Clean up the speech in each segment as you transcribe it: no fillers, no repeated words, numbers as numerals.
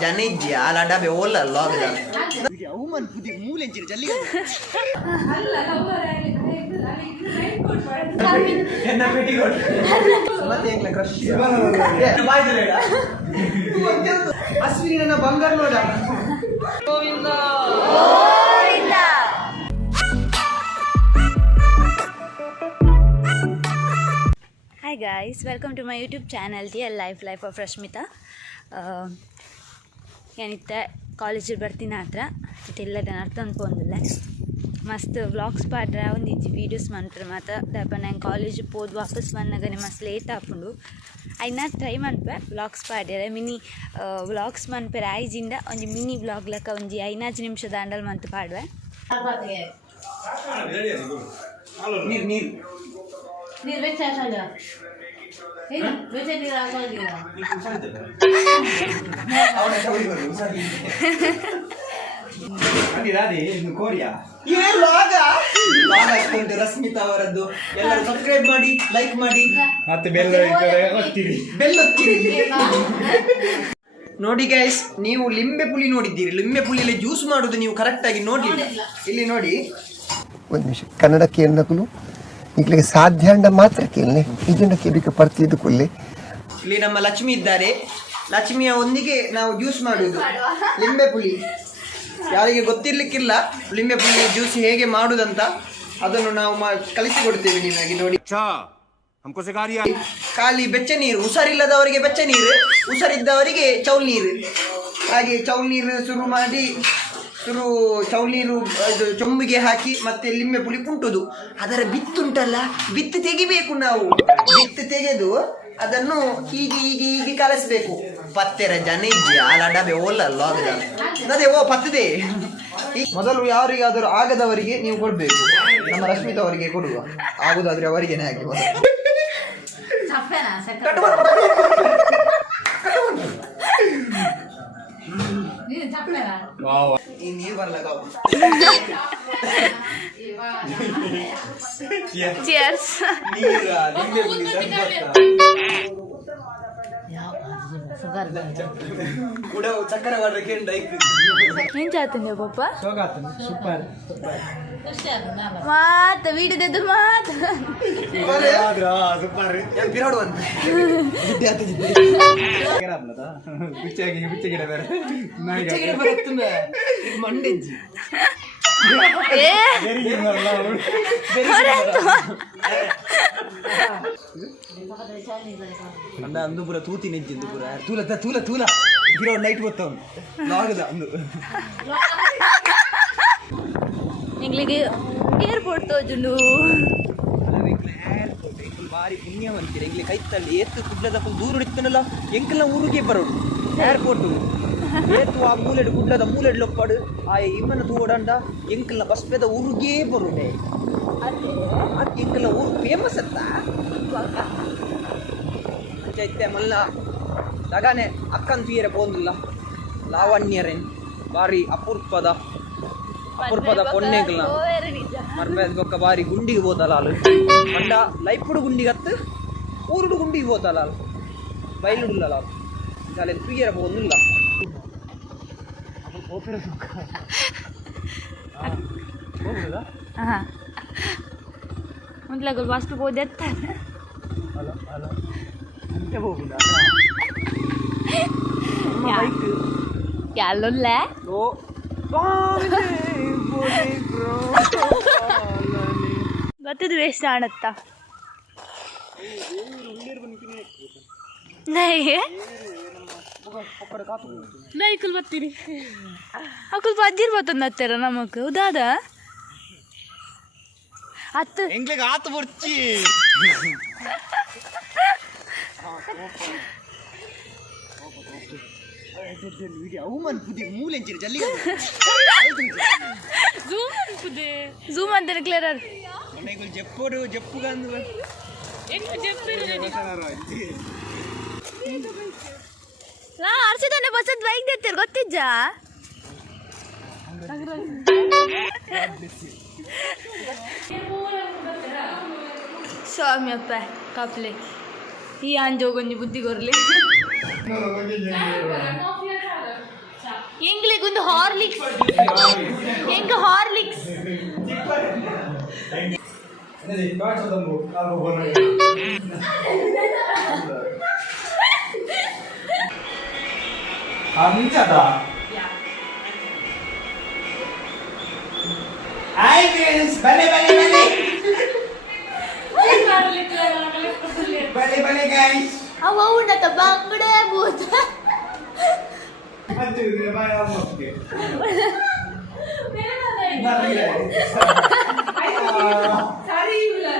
ಜನಿಜ್ಜಿ ಆಲ ಡಬೆ ಓಲ್ಲ ಲಾಗ್ ಅವಮಾನ ಪುದಿ ಮೂಲೆಂಚಿನ ಜಲ್ಲಿ ಅಶ್ವಿನಿ ನನ್ನ ಬಂಗಾರ ನೋಡ Govinda Hi guys, welcome to my YouTube channel The Life of Rashmita. ಏನಿತ್ತೆ ಕಾಲೇಜಿಗೆ ಬರ್ತೀನಿ ಹತ್ರ ಇಟ್ಟೆಲ್ಲದ ಅರ್ಥ ಅಂದ್ಕೊಂಡಿಲ್ಲ ಮಸ್ತ್ ವ್ಲಾಗ್ಸ್ ಪಾಡ್ರೆ ಒಂದಿಜ್ಜಿ ವೀಡಿಯೋಸ್ ಮಾಡ್ತಾರೆ ಮತ್ತು ದಪ್ಪ ನಂಗೆ ಕಾಲೇಜಿಗೆ ಹೋದ್ ವಾಪಸ್ ಬಂದಾಗ ಮಸ್ತ್ ಲೇಟ್ ಹಾಕೊಂಡು ಐನಾ ಟ್ರೈ ಮಾಡ್ಪೆ ವ್ಲಾಗ್ಸ್ ಪಾಡ್ಯಾರೆ ಮಿನಿ ವ್ಲಾಗ್ಸ್ ಮಾಡ್ಪೇರೆ ಐಜಿಂದ ಒಂದು ಮಿನಿ ವ್ಲಾಗ್ ಲೆಕ್ಕ ಒಂದು 5 ನಿಮಿಷ ದಾಂಡಲ್ ಮಂತ್ ಪಾಡ್ವೆ ರಶ್ಮಿತಾ ಅವರದ್ದು ಎಲ್ಲರೂ ಸಬ್ಸ್ಕ್ರೈಬ್ ಮಾಡಿ ಲೈಕ್ ಮಾಡಿ ಮತ್ತೆ ಬೆಲ್ ಒತ್ತಿರಿ ನೋಡಿ ಗೈಸ್ ನೀವು ಲಿಂಬೆ ಪುಳಿ ನೋಡಿದ್ದೀರಿ ಲಿಂಬೆ ಪುಳಿಯಲ್ಲಿ ಜ್ಯೂಸ್ ಮಾಡುದು ನೀವು ಕರೆಕ್ಟ್ ಆಗಿ ನೋಡಿ ಇಲ್ಲಿ ನೋಡಿ ಒಂದು ನಿಮಿಷ ಕನ್ನಡ ಕೇಳನಕಲು ಈಗಲಿಗೆ ಸಾಧ್ಯ ಅಂಡ ಮಾತ್ರ ಕೇಳನೆ ಇದಕ್ಕೆ ಬೇಕು ಬರ್ತಿದ್ದು ಕೊಲ್ಲಿ ಇಲ್ಲಿ ನಮ್ಮ ಲಕ್ಷ್ಮಿ ಇದ್ದಾರೆ ಲಕ್ಷ್ಮಿಯ ಒಂದಿಗೆ ನಾವು ಜ್ಯೂಸ್ ಮಾಡುವುದು ಲಿಂಬೆ ಪುಳಿ ಯಾರಿಗೆ ಗೊತ್ತಿರ್ಲಿಕ್ಕಿಲ್ಲ ಲಿಂಬೆ ಪುಳಿ ಜ್ಯೂಸ್ ಹೇಗೆ ಮಾಡುದಂತ ಅದನ್ನು ನಾವು ಕಲಿಸಿಕೊಡ್ತೇವೆ ನಿಮಗೆ ನೋಡಿ ಖಾಲಿ ಬೆಚ್ಚ ನೀರು ಹುಷಾರಿಲ್ಲದವರಿಗೆ ಬೆಚ್ಚ ನೀರು ಹುಷಾರಿದ್ದವರಿಗೆ ಚೌಲ್ ನೀರು ಹಾಗೆ ಚೌಲ್ ನೀರು ಶುರು ಮಾಡಿ ಚೌಲ್ ನೀರು ಇದು ಚೊಂಬಿಗೆ ಹಾಕಿ ಮತ್ತೆ ಲಿಂಬೆ ಪುಳಿ ಕುಂಟುದು ಅದರ ಬಿತ್ತುಂಟಲ್ಲ ಬಿತ್ತು ತೆಗಿಬೇಕು ನಾವು ಬಿತ್ತು ತೆಗೆದು ಅದನ್ನು ಹೀಗೆ ಕಲಿಸ್ಬೇಕು ಪತ್ತೆರ ಜನಿಜ್ಜಿ ಆಲ ಡಬೆ ಓಲ್ಲ ಅದೇ ಓ ಪತ್ತದೆ ಮೊದಲು ಯಾರಿಗಾದರೂ ಆಗದವರಿಗೆ ನೀವು ಕೊಡ್ಬೇಕು ನಮ್ಮ ರಶ್ಮಿತಾ ಅವರಿಗೆ ಕೊಡುವ ಆಗುದಾದ್ರೆ ಅವರಿಗೇನೆ ಹಾಕಿ ನೀರು ಬರಲ್ಲ Cheers. ಕೂಡ ಚಕ್ಕರ ಮಾಡ್ರೆ ಏನ್ ಚಾತಂದೆ ಪಪ್ಪ ಸೂಪರ್ ಮಾತ ವೀಡಿಯೋದ ಮಾತ ಸೂಪರ್ ಬಿರಾಡು ಅಂತ ಬಿಚ್ಚ ಗಿಡ ಬೇರೆ ಮಂಡೆಜ್ಜಿ ಅಂದ ಅಂದು ಪೂರ ತೂತಿ ನೆಜ್ಜಿಂದು ಪೂರ ತೂಲ ತೂಲ ಗಿರೋ ನೈಟ್ ಗೊತ್ತವ ನಾಗದ ಅಂದು ಇಂಗ್ಲಿಗೆ ಏರ್ಪೋರ್ಟ್ ತೋಜುಂಡು ಬಾರಿ ಪುಣ್ಯ ಮಂತೀರ ಇಂಗ್ಲಿ ಕೈತಲ್ಲಿ ಏತ್ತು ಕುಡ್ಲದ ದೂರ ಹಿಡಿತನಲ್ಲ ಎಂಕಲ್ನ ಊರಿಗೆ ಬರೋಡು ಏರ್ಪೋರ್ಟ್ ಏತು ಆ ಮೂಲೆಡು ಗುಡ್ಲದ ಮೂಲೆಡು ಲೊಪ್ಪಡು ಆ ಇಮ್ಮನ ತೂಡಂಡ ಎಂಕಲ್ನ ಬಸ್ಪೆದ ಊರಿಗೆ ಬರುಡೆ ಅದು ಎಂಕಲ್ನ ಊರು ಫೇಮಸ್ ಅಂತ ಅಂಚೈತೆ ಮಲ್ಲ ತಗಾನೆ ಅಕ್ಕನ ತೀರ ಪೋಂದಿಲ್ಲ ಲಾವಣ್ಯರೇನ್ ಬಾರಿ ಅಪೂರ್ವದ ಪೊನ್ನೆಗಲ್ನ ಮರ್ಮೇದ ಬೊಕ್ಕ ಬಾರಿ ಗುಂಡಿಗೆ ಹೋದಲ್ಲ ಅಲ್ಲ ಮಂಡ ಲೈಫುಡು ಗುಂಡಿಗೆ ಹತ್ತು ಊರುಡು ಗುಂಡಿಗೆ ಹೋದಲ್ಲ ಅಲ್ಲ ಬಯಲುಡುಲ್ಲ ಅಲ್ಲ ತೂಯರ ಪೋಂದಿಲ್ಲ ಮುಂದ್ಲಾಗ ವಾಸ್ತು ಹೋದೆತ್ತ ಯಾಲೊಲ್ಲ ಗೊತ್ತಿದ್ದು ವೇಸ್ಟ್ ಆಣತ್ತ ನೈಕಲ್ ಬರ್ತೀರಿ ಅಕಲ್ ಬಜ್ಜಿರ್ ಬರ್ತಂದ ಹತ್ತಾರ ನಮಕ್ ಉದಾದ ಹತ್ತು ಎಂಗ್ಲಿಗೆ ಆತು ಬರ್ಚಿ ಅವಮಾನ ಪುದಿ ಮೂಲೆಂಚಿನ ಜಲ್ಲಿ ಝೂಮ್ ಅಂತಾನೆ ಕ್ಲಿಯರ್ ಜಪ್ಪೋಡು ಜಪ್ಪುಗಂದು ನಾ ಅರ್ಸಿತಾನೆ ಬಸ್ಸದ್ ಬೈಕ್ ದೇತ್ತೀರ್ ಗೊತ್ತಿಜ್ಜ ಸ್ವಾಮಿಯಪ್ಪ ಕಾಪ್ಲೆ ಈ ಅಂಜೋಗೊಂಜಿ ಬುದ್ಧಿ ಕೊರ್ಲಿ ಎಂಗ್ಲಿಗೊಂದು ಹಾರ್ಲಿಕ್ಸ್ ಹೆಂಗ Horlicks Hyy Guysss, bale guys. ಅವ ಉಣ್ಣತ ಬಾಂಗಡೆ Bhoota Antu dia main almost ke. Sorry, Yula.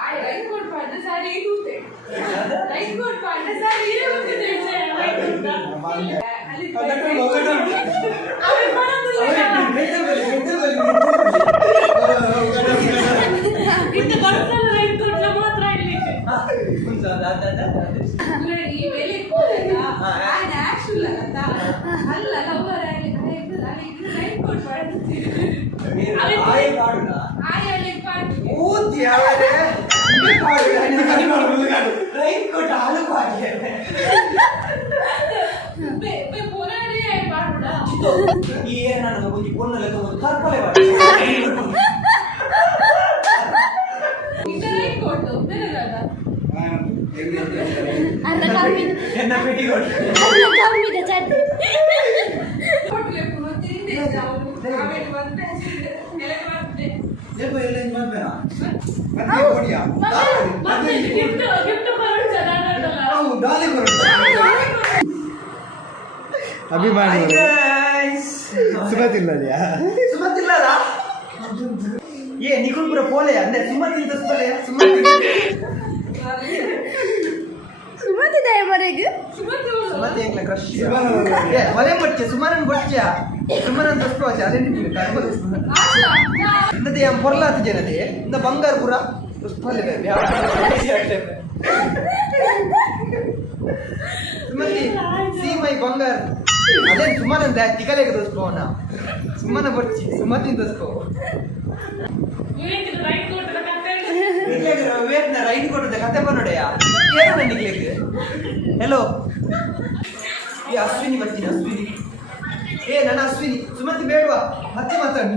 I Raincourt part the sorry you take. Raincourt part the sorry you take. ಅಭಿಮಾನಿ ಸುಮತಿಲ್ಲದೆಯಾ ಸುಮತಿಲ್ಲದ ಏ ನಿಖುಲ್ ಪುರ ಪೋಲೆ ಅಂದ್ರೆ ಸುಮತಿ ತೋರಿಸ್ತಾರೆ ಸುಮತಿದೆ ಮರೆಗೆ ಸುಮತಿ ಎಂಗ್ಲ ಕ್ರಶ್ ಏ ಮಲೆ ಬಚ್ಚೆ ಸುಮನನ್ ಬಚ್ಚೆ ಸುಮನನ್ ತೋರಿಸ್ಕೋಚೆ ಅದೇ ನಿಮಗೆ ಕಾಣ್ಬೋದು ಇಂದದೆ ಯಂ ಪೊರ್ಲಾತ ಜನದೆ ಇಂದ ಬಂಗಾರ ಪುರ ಪುಷ್ಪಲೆ ಸುಮತಿ ಸಿ ಮೈ ಬಂಗಾರ ಅದೇ ಸುಮನನ್ ತಿಗಲೆಗೆ ತೋರಿಸ್ಕೋಣ ಸುಮನ ಬಚ್ಚಿ ಸುಮತಿ ತೋರಿಸ್ಕೋ ರೈನ್ಕೋಟ್ ಕತೆ ಬಂದೋಡೆಯಾ ಏನು ನಿಗ್ಲಿಕ್ಕೆ ಹೆಲೋ ಈ ಅಶ್ವಿನಿ ಬರ್ತೀನಿ ಅಶ್ವಿನಿ ಏ ನನ್ನ ಅಶ್ವಿನಿ ಸುಮತಿ ಬೇಡವಾ ಮತ್ತೆ ಮಾತಾಡಿ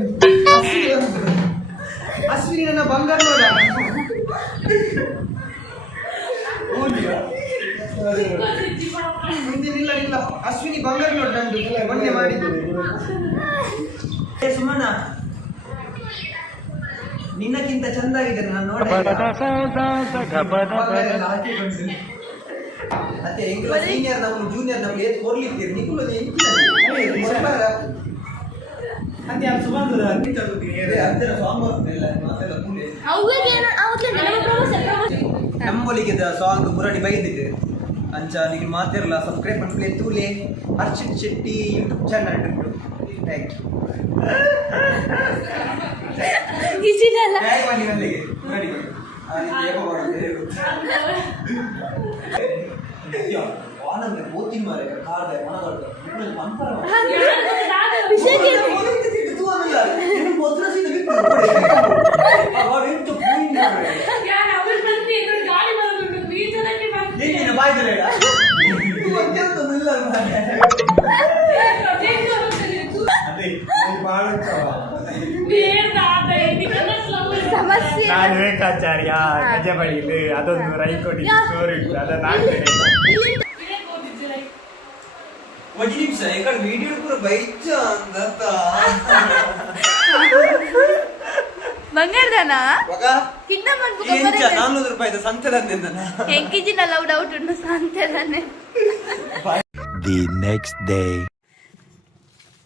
ಅಶ್ವಿನಿ ನನ್ನ ಬಂಗಾರ ನೋಡ ಮುಂದಿನಿಲ್ಲ ಇಲ್ಲ ಅಶ್ವಿನಿ ಬಂಗಾರ ನೋಡ ನಂದು ಮೊನ್ನೆ ಮಾಡಿದ್ದು ಏ ಸುಮನ ನಿನ್ನಕ್ಕಿಂತ ಚಂದಾಗಿದೆ ನಾನು ನೋಡಿ ಮತ್ತೆ ಎಂಗ್ಲ ಸೀನಿಯರ್ ನಮ್ಗೆ ಜೂನಿಯರ್ ನಮ್ಗೆ ಏತ್ ಕೊರ್ಲಿಕ್ತೀರಿ ನಿಖುಲ್ ನಂಬೊಲಿಗೆ ಸಾಂಗ್ ಮುರಡಿ ಬೈದಿದೆ ಅಂಚ ನಿಮಗೆ ಮಾತಿರಲ್ಲ ಸಬ್ಸ್ಕ್ರೈಬ್ ಮಾಡ್ಕೊಳ್ಳಿ ತೂಲೆ Harshit Shetty YouTube channel thank you ಆನಂದ್ರೆ ಓದಿನ ಮಾರೆ ಕಾರ್ದ ಮನಗಳ್ದು ನಾನು ರೇಖಾಚಾರ್ಯ ಗಜಬಳಿ ಅದೊಂದು ರೈನ್ಕೋಟ್ ಸ್ಟೋರಿ ಉಂಟು ಅದನ್ನು ಒಂದು ನಿಮಿಷ ಯಾಕಂದ್ರೆ ವಿಡಿಯೋ ಪೂರ ಬೈಚ ಅಂತ ಬಂಗಾರದನ ಮಗ ಕಿನ್ನ ಮಾಡ್ಬೇಕು ಎಂಚ 400 ರೂಪಾಯಿ ಸಂತೆದಂದನ ಹೆಂಗಿಜಿನ ಲವ್ ಡೌಟ್ ಉಂಟು ಸಂತೆದಾನೆ The next day.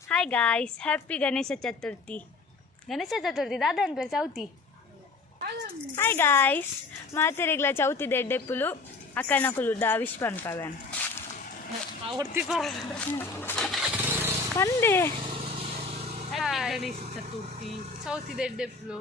Hi guys happy Ganesha Chaturthi ದಾದನ್ ಪೇರು ಚೌತಿ ಹಾಯ್ ಗಾಯ್ಸ್ ಮಾತೆರೆಗ್ಲ ಚೌತಿ ದೆಡ್ಡೆಪ್ಪುಲು ಅಕ್ಕನಕುಲು ವಿಶ್ ಪನ್ಪವನ್ ಪಂದೆ ಗಣೇಶ ಚತುರ್ಥಿ ಚೌತಿ ದೆಡ್ಡೆಪ್ಪುಲು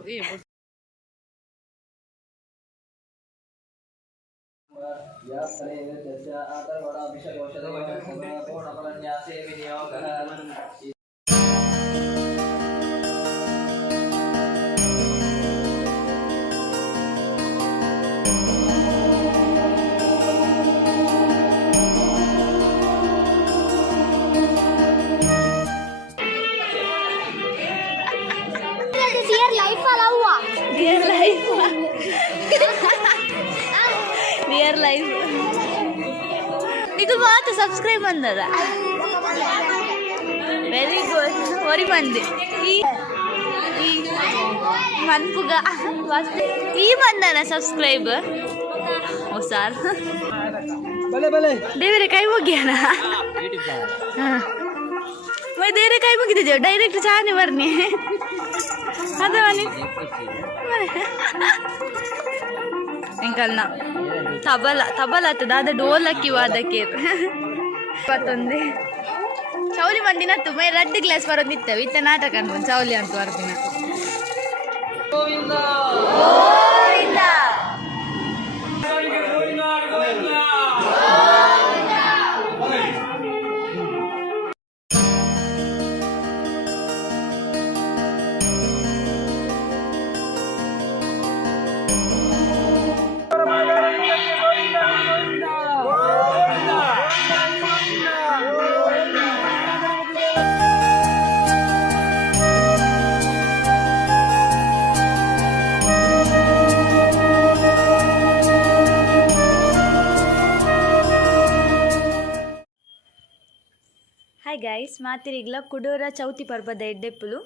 నీకు మాత్ర సబ్స్క్రైబ్ అందరా వెరీ గుడ్ ఒరి మంది ఈ మన్పుగా ఈ మందన సబ్స్క్రైబ్ ఓ సార్ ದೇವರೇ ಕೈ ಮುಗಿಯೋಣ ದೇವರೇ ಕೈ ಮುಗಿದಿದ್ದೇವೆ ಡೈರೆಕ್ಟ್ ಚಾನೆ ಬರ್ನಿ ಅದವನಿ ಇಂಕಲ್ನ ತಬಲ ಆತದ ಅದ ಡೋಲಕ್ಕಿ ವಾದಕ್ಕೆ ಮತ್ತೊಂದು ಚೌಲಿ ಮಂದಿನ ತುಂಬ ರೆಡ್ ಗ್ಲಾಸ್ ಬರೋದಿತ್ತವೆ ಇತ್ತ ನಾಟಕ ಅನ್ಕೊಂಡು ಚೌಲಿ ಅಂತ ಬರ್ದಿನ ಹಾಯ್ ಗೈಸ್ ಮಾತಿರಿಗ್ಲ ಕುಡೋರ ಚೌತಿ ಪರ್ಬದ ಎಡ್ಡೆಪ್ಪುಲು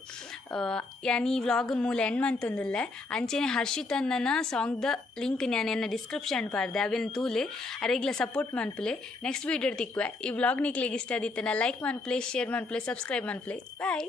ಯಾನಿ ಈ ವ್ಲಾಗ್ ಮೂಲ ಎಂಡ್ ಮಂತೊಂದುಲ್ಲೆ ಅಂಚೆನೆ ಹರ್ಷಿತನ್ನನ ಸಾಂಗ್ದ ಲಿಂಕ್ ನಾನು ಎನ್ನ ಡಿಸ್ಕ್ರಿಪ್ಷನ್ ಪಾರ್ದೆ ಅವೇನು ತೂಲೆ ಅರೆಗ್ಲ ಸಪೋರ್ಟ್ ಮನ್ಪುಲೆ ನೆಕ್ಸ್ಟ್ ವೀಡಿಯೋ ತಿಕ್ಕುವೆ ಈ ವ್ಲಾಗ್ ನಿಕ್ಲಿಗೆ ಇಷ್ಟ ಆದಿತ್ತನ ಲೈಕ್ ಮನ್ಪುಲೆ ಶೇರ್ ಮನ್ಪುಲೆ ಸಬ್ಸ್ಕ್ರೈಬ್ ಮನ್ಪುಲೆ ಬಾಯ್.